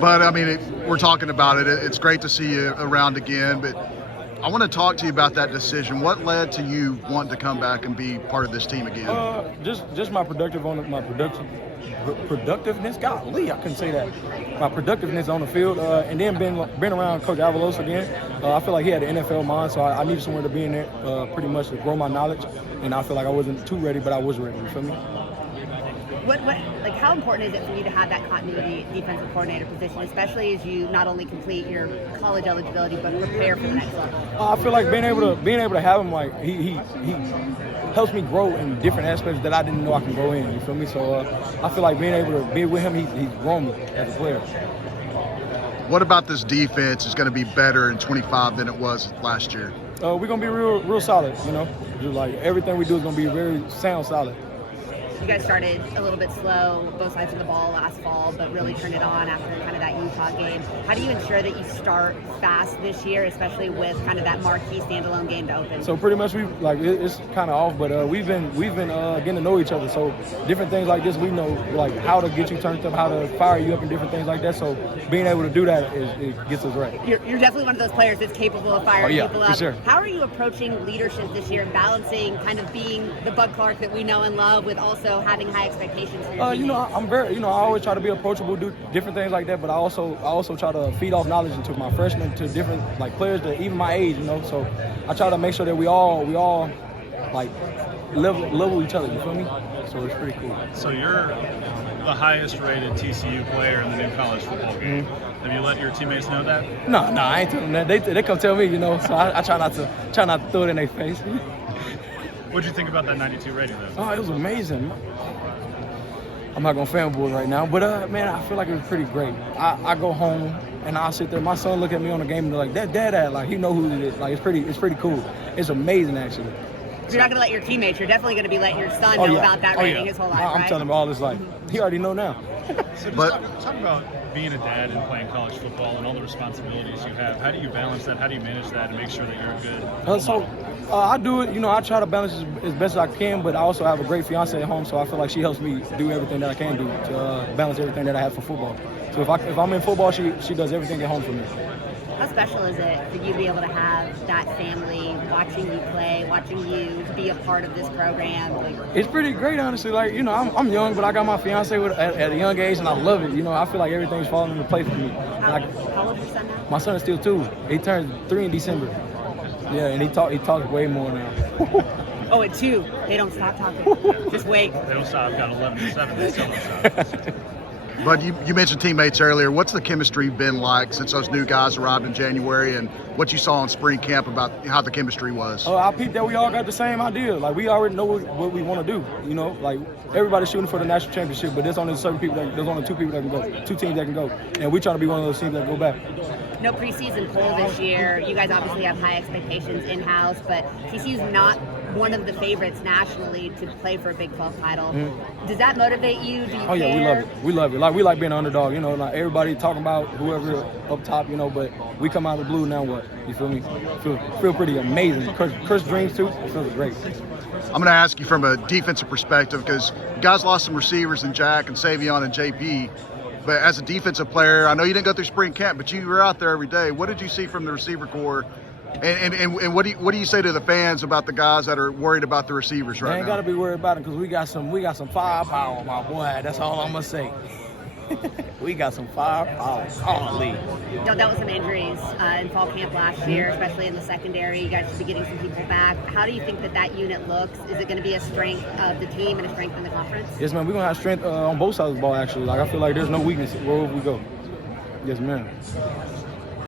But, I mean, we're talking about it. It's great to see you around again. But I want to talk to you about that decision. What led to you wanting to come back and be part of this team again? Just my productiveness. Golly, I couldn't say that. My productiveness on the field, and then been around Coach Avalos again. I feel like he had an NFL mind, so I needed somewhere to be in there, pretty much to grow my knowledge. And I feel like I wasn't too ready, but I was ready. You feel me? How important is it for you to have that continuity defensive coordinator position, especially as you not only complete your college eligibility but prepare for the next level? I feel like being able to have him, like he helps me grow in different aspects that I didn't know I can grow in. You feel me? So I feel like being able to be with him, he's grown me as a player. What about this defense is going to be better in 25 than it was last year? We're gonna be real solid. You know, just like everything we do is gonna be very solid. You guys started a little bit slow, both sides of the ball last fall, but really turned it on after kind of that Utah game. How do you ensure that you start fast this year, especially with kind of that marquee standalone game to open? So pretty much it's kind of off, but we've been getting to know each other. So different things like this, we know like how to get you turned up, how to fire you up, and different things like that. So being able to do that it gets us right. You're definitely one of those players that's capable of firing people up. For sure. How are you approaching leadership this year, balancing kind of being the Bud Clark that we know and love with also having high expectations for your teammates? I'm very, I always try to be approachable, do different things like that, but I also try to feed off knowledge into my freshmen, to different like players that even my age, so I try to make sure that we all like level each other, you feel me? So it's pretty cool. So you're the highest rated TCU player in the new college football game. Mm-hmm. Have you let your teammates know that? No, I ain't telling them that. They come tell me, so I try not to throw it in their face. What'd you think about that 92 rating though? Oh, it was amazing. I'm not gonna fanboy right now, but man, I feel like it was pretty great. I go home and I sit there. My son look at me on the game and they're like, "Dad, like he know who it is." Like it's pretty cool. It's amazing actually. If you're not gonna let your teammates, you're definitely gonna be letting your son know about that rating his whole life, I'm right? telling him all his life. He already know now. So just talk about being a dad and playing college football and all the responsibilities you have. How do you balance that? How do you manage that and make sure that you're good? I do it, I try to balance as best as I can, but I also have a great fiance at home, so I feel like she helps me do everything that I can do to balance everything that I have for football. So if I'm in football, she does everything at home for me. How special is it for you to be able to have that family watching you play, watching you be a part of this program? It's pretty great, honestly. Like, I'm young, but I got my fiance at a young age, and I love it. I feel like everything's falling into place for me. How old is your son now? My son is still 2. He turned 3 in December. Yeah, and he talks way more now. Oh, at 2, they don't stop talking. Just wait. They don't stop. I've got 11 to 7. They still don't stop. But you mentioned teammates earlier. What's the chemistry been like since those new guys arrived in January, and what you saw in spring camp about how the chemistry was? I peeped that we all got the same idea. Like, we already know what we want to do. Like everybody's shooting for the national championship, but there's only 2 people that can go, 2 teams that can go, and we try to be one of those teams that go back. No preseason poll this year. You guys obviously have high expectations in-house, but TCU's not one of the favorites nationally to play for a Big 12 title. Mm-hmm. Does that motivate you? Do you care? Yeah, we love it. We love it. Like, we like being an underdog. Like everybody talking about whoever up top, but we come out of the blue, now what? You feel me? Feel pretty amazing. Chris dreams too. It feels great. I'm going to ask you from a defensive perspective, because you guys lost some receivers in Jack and Savion and JP. But as a defensive player, I know you didn't go through spring camp, but you were out there every day. What did you see from the receiver corps? And what do you say to the fans about the guys that are worried about the receivers right now? They ain't got to be worried about it, because we got some firepower, my boy. That's all I'm going to say. We got some firepower. Holy. You dealt with some injuries in fall camp last year, especially in the secondary. You guys should be getting some people back. How do you think that unit looks? Is it going to be a strength of the team and a strength in the conference? Yes, man. We're going to have strength on both sides of the ball, actually. Like, I feel like there's no weakness wherever we go. Yes, ma'am.